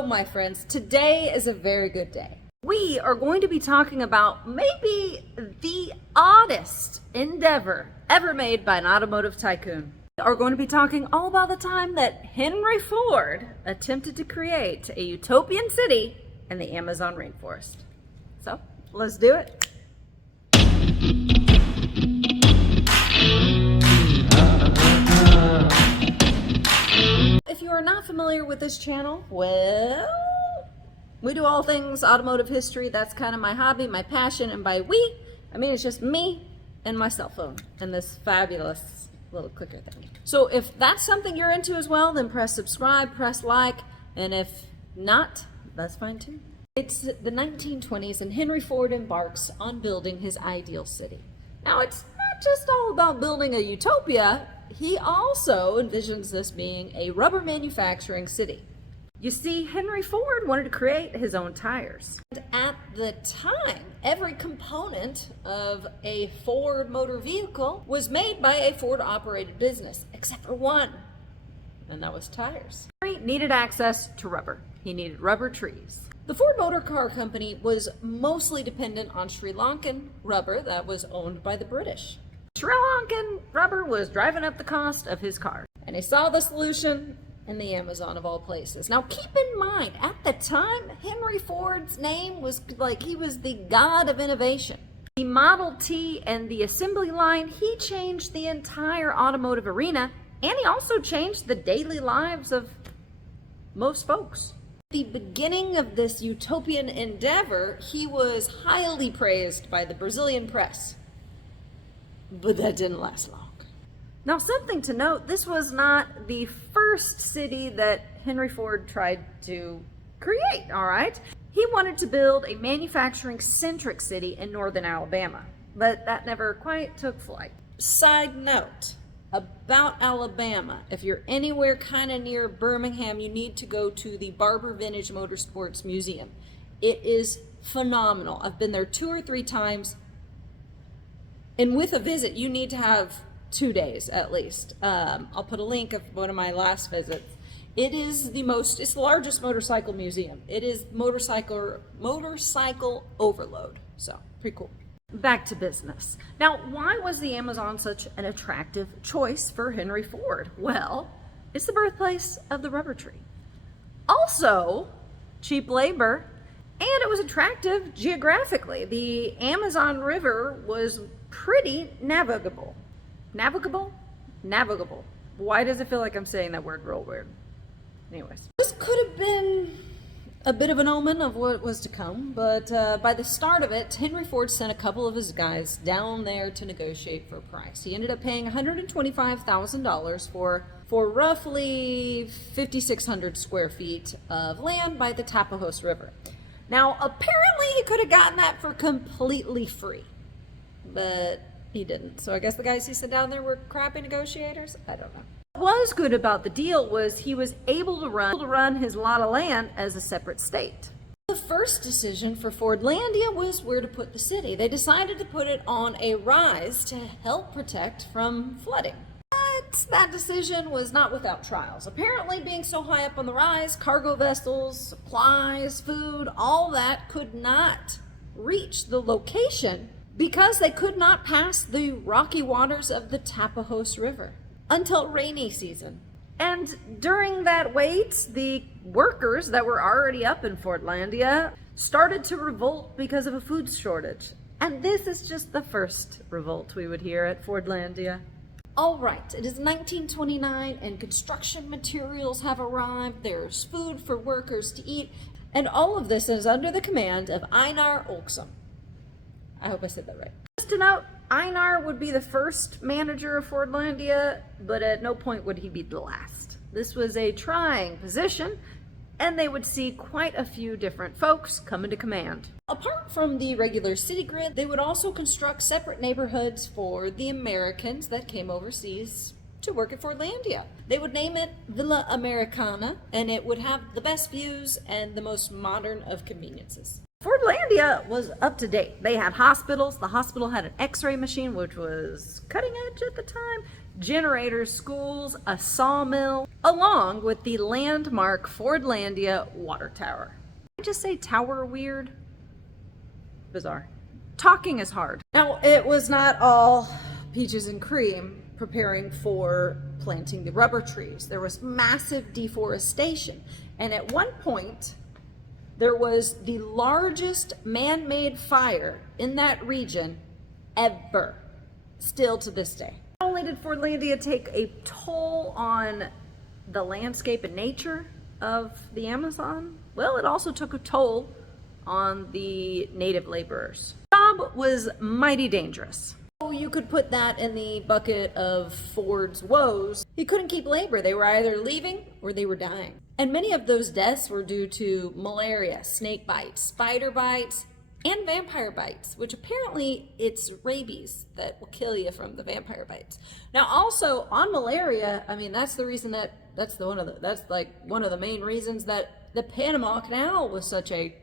So, my friends, today is a very good day. We are going to be talking about maybe the oddest endeavor ever made by an automotive tycoon. We are going to be talking all about the time that Henry Ford attempted to create a utopian city in the Amazon rainforest. So, let's do it. If you are not familiar with this channel, well, we do all things automotive history. That's kind of my hobby, my passion, and by we, I mean it's just me and my cell phone and this fabulous little clicker thing. So if that's something you're into as well, then press subscribe, press like, and if not, that's fine too. It's the 1920s and Henry Ford embarks on building his ideal city. Now it's not just all about building a utopia. He also envisions this being a rubber manufacturing city. You see, Henry Ford wanted to create his own tires. And at the time, every component of a Ford motor vehicle was made by a Ford-operated business, except for one, and that was tires. Henry needed access to rubber. He needed rubber trees. The Ford Motor Car Company was mostly dependent on Sri Lankan rubber that was owned by the British. Sri Lankan rubber was driving up the cost of his car, and he saw the solution in the Amazon of all places. Now keep in mind, at the time, Henry Ford's name was like he was the god of innovation. The Model T and the assembly line, he changed the entire automotive arena, and he also changed the daily lives of most folks. At the beginning of this utopian endeavor, he was highly praised by the Brazilian press. But that didn't last long. Now, something to note, this was not the first city that Henry Ford tried to create, all right? He wanted to build a manufacturing-centric city in northern Alabama, but that never quite took flight. Side note about Alabama, if you're anywhere kind of near Birmingham, you need to go to the Barber Vintage Motorsports Museum. It is phenomenal. I've been there 2 or 3 times. And with a visit, you need to have 2 days at least. I'll put a link of one of my last visits. It's the largest motorcycle museum. It is motorcycle overload. So, pretty cool. Back to business. Now, why was the Amazon such an attractive choice for Henry Ford? Well, it's the birthplace of the rubber tree. Also, cheap labor, and it was attractive geographically. The Amazon River was pretty navigable. Navigable? Why does it feel like I'm saying that word real weird? Anyways. This could have been a bit of an omen of what was to come, but by the start of it, Henry Ford sent a couple of his guys down there to negotiate for a price. He ended up paying $125,000 for roughly 5,600 square feet of land by the Tapajos River. Now, apparently he could have gotten that for completely free, but he didn't. So I guess the guys he sent down there were crappy negotiators? I don't know. What was good about the deal was he was able to run his lot of land as a separate state. The first decision for Fordlandia was where to put the city. They decided to put it on a rise to help protect from flooding. But that decision was not without trials. Apparently, being so high up on the rise, cargo vessels, supplies, food, all that could not reach the location because they could not pass the rocky waters of the Tapajos River until rainy season. And during that wait, the workers that were already up in Fordlandia started to revolt because of a food shortage. And this is just the first revolt we would hear at Fordlandia. All right, it is 1929 and construction materials have arrived. There's food for workers to eat. And all of this is under the command of Einar Olsson. I hope I said that right. Just to note, Einar would be the first manager of Fordlandia, but at no point would he be the last. This was a trying position, and they would see quite a few different folks come into command. Apart from the regular city grid, they would also construct separate neighborhoods for the Americans that came overseas to work at Fordlandia. They would name it Villa Americana, and it would have the best views and the most modern of conveniences. Fordlandia was up to date. They had hospitals. The hospital had an x-ray machine, which was cutting edge at the time, generators, schools, a sawmill, along with the landmark Fordlandia water tower. Did I just say tower weird? Bizarre. Talking is hard. Now, it was not all peaches and cream preparing for planting the rubber trees. There was massive deforestation. And at one point, there was the largest man-made fire in that region ever, still to this day. Not only did Fordlandia take a toll on the landscape and nature of the Amazon, well, it also took a toll on the native laborers. The job was mighty dangerous. You could put that in the bucket of Ford's woes. He couldn't keep labor. They were either leaving or they were dying. And many of those deaths were due to malaria, snake bites, spider bites, and vampire bites, which apparently it's rabies that will kill you from the vampire bites. Now also on malaria, I mean, that's the reason that's one of the main reasons that the Panama Canal was such a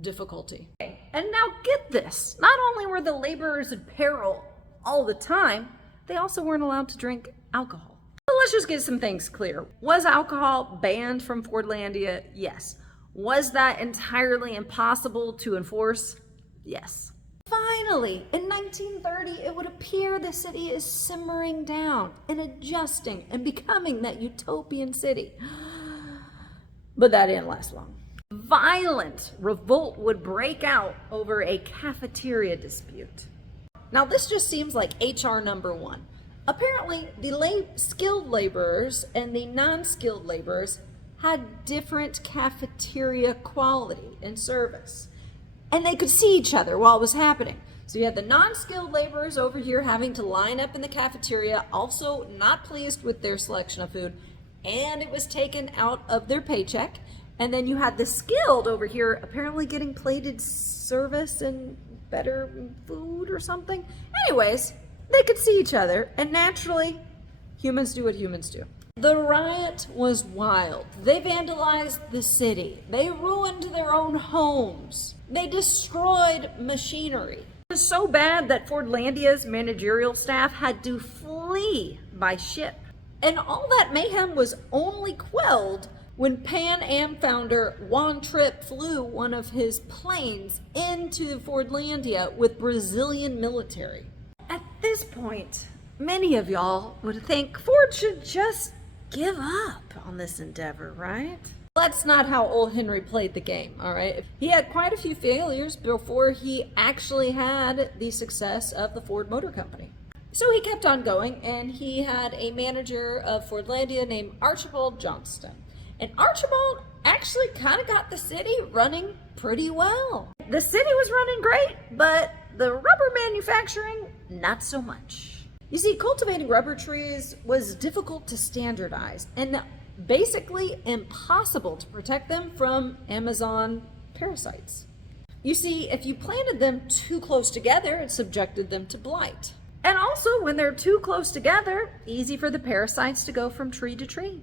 difficulty. And now get this, not only were the laborers in peril all the time, they also weren't allowed to drink alcohol. So let's just get some things clear. Was alcohol banned from Fordlandia? Yes. Was that entirely impossible to enforce? Yes. Finally, in 1930, it would appear the city is simmering down and adjusting and becoming that utopian city. But that didn't last long. Violent revolt would break out over a cafeteria dispute. Now this just seems like HR number one. Apparently the skilled laborers and the non-skilled laborers had different cafeteria quality and service. And they could see each other while it was happening. So you had the non-skilled laborers over here having to line up in the cafeteria, also not pleased with their selection of food, and it was taken out of their paycheck. And then you had the skilled over here apparently getting plated service and better food or something. Anyways, they could see each other, and naturally, humans do what humans do. The riot was wild. They vandalized the city. They ruined their own homes. They destroyed machinery. It was so bad that Fordlandia's managerial staff had to flee by ship. And all that mayhem was only quelled when Pan Am founder Juan Trippe flew one of his planes into Fordlandia with Brazilian military. At this point, many of y'all would think Ford should just give up on this endeavor, right? That's not how old Henry played the game, all right? He had quite a few failures before he actually had the success of the Ford Motor Company. So he kept on going, and he had a manager of Fordlandia named Archibald Johnston. And Archibald actually kind of got the city running pretty well. The city was running great, but the rubber manufacturing, not so much. You see, cultivating rubber trees was difficult to standardize and basically impossible to protect them from Amazon parasites. You see, if you planted them too close together, it subjected them to blight. And also, when they're too close together, easy for the parasites to go from tree to tree.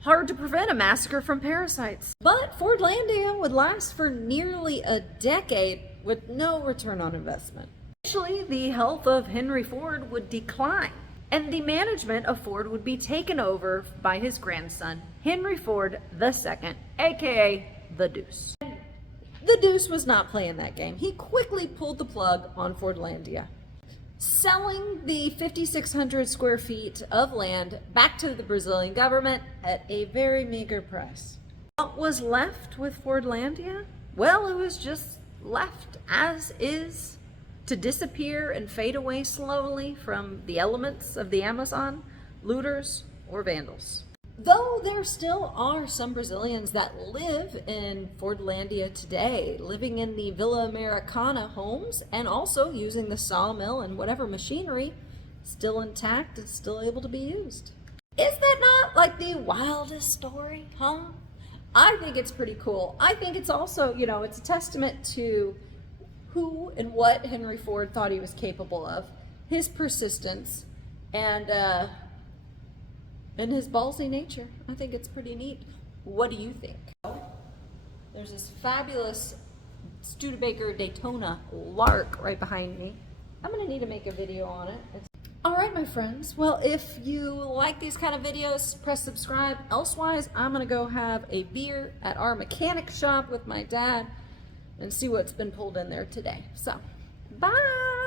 Hard to prevent a massacre from parasites. But Fordlandia would last for nearly a decade with no return on investment. Eventually, the health of Henry Ford would decline, and the management of Ford would be taken over by his grandson, Henry Ford II, aka the Deuce. The Deuce was not playing that game. He quickly pulled the plug on Fordlandia, selling the 5,600 square feet of land back to the Brazilian government at a very meager price. What was left with Fordlandia? Well, it was just left as is, to disappear and fade away slowly from the elements of the Amazon, looters, or vandals. Though there still are some Brazilians that live in Fordlandia today, living in the Villa Americana homes and also using the sawmill and whatever machinery still intact and still able to be used. Is that not like the wildest story, huh? I think it's pretty cool. I think it's also, it's a testament to who and what Henry Ford thought he was capable of, his persistence, and his ballsy nature. I think it's pretty neat. What do you think? There's this fabulous Studebaker Daytona Lark right behind me. I'm gonna need to make a video on it. All right, my friends. Well, if you like these kind of videos, press subscribe. Elsewise, I'm gonna go have a beer at our mechanic shop with my dad and see what's been pulled in there today. So, bye.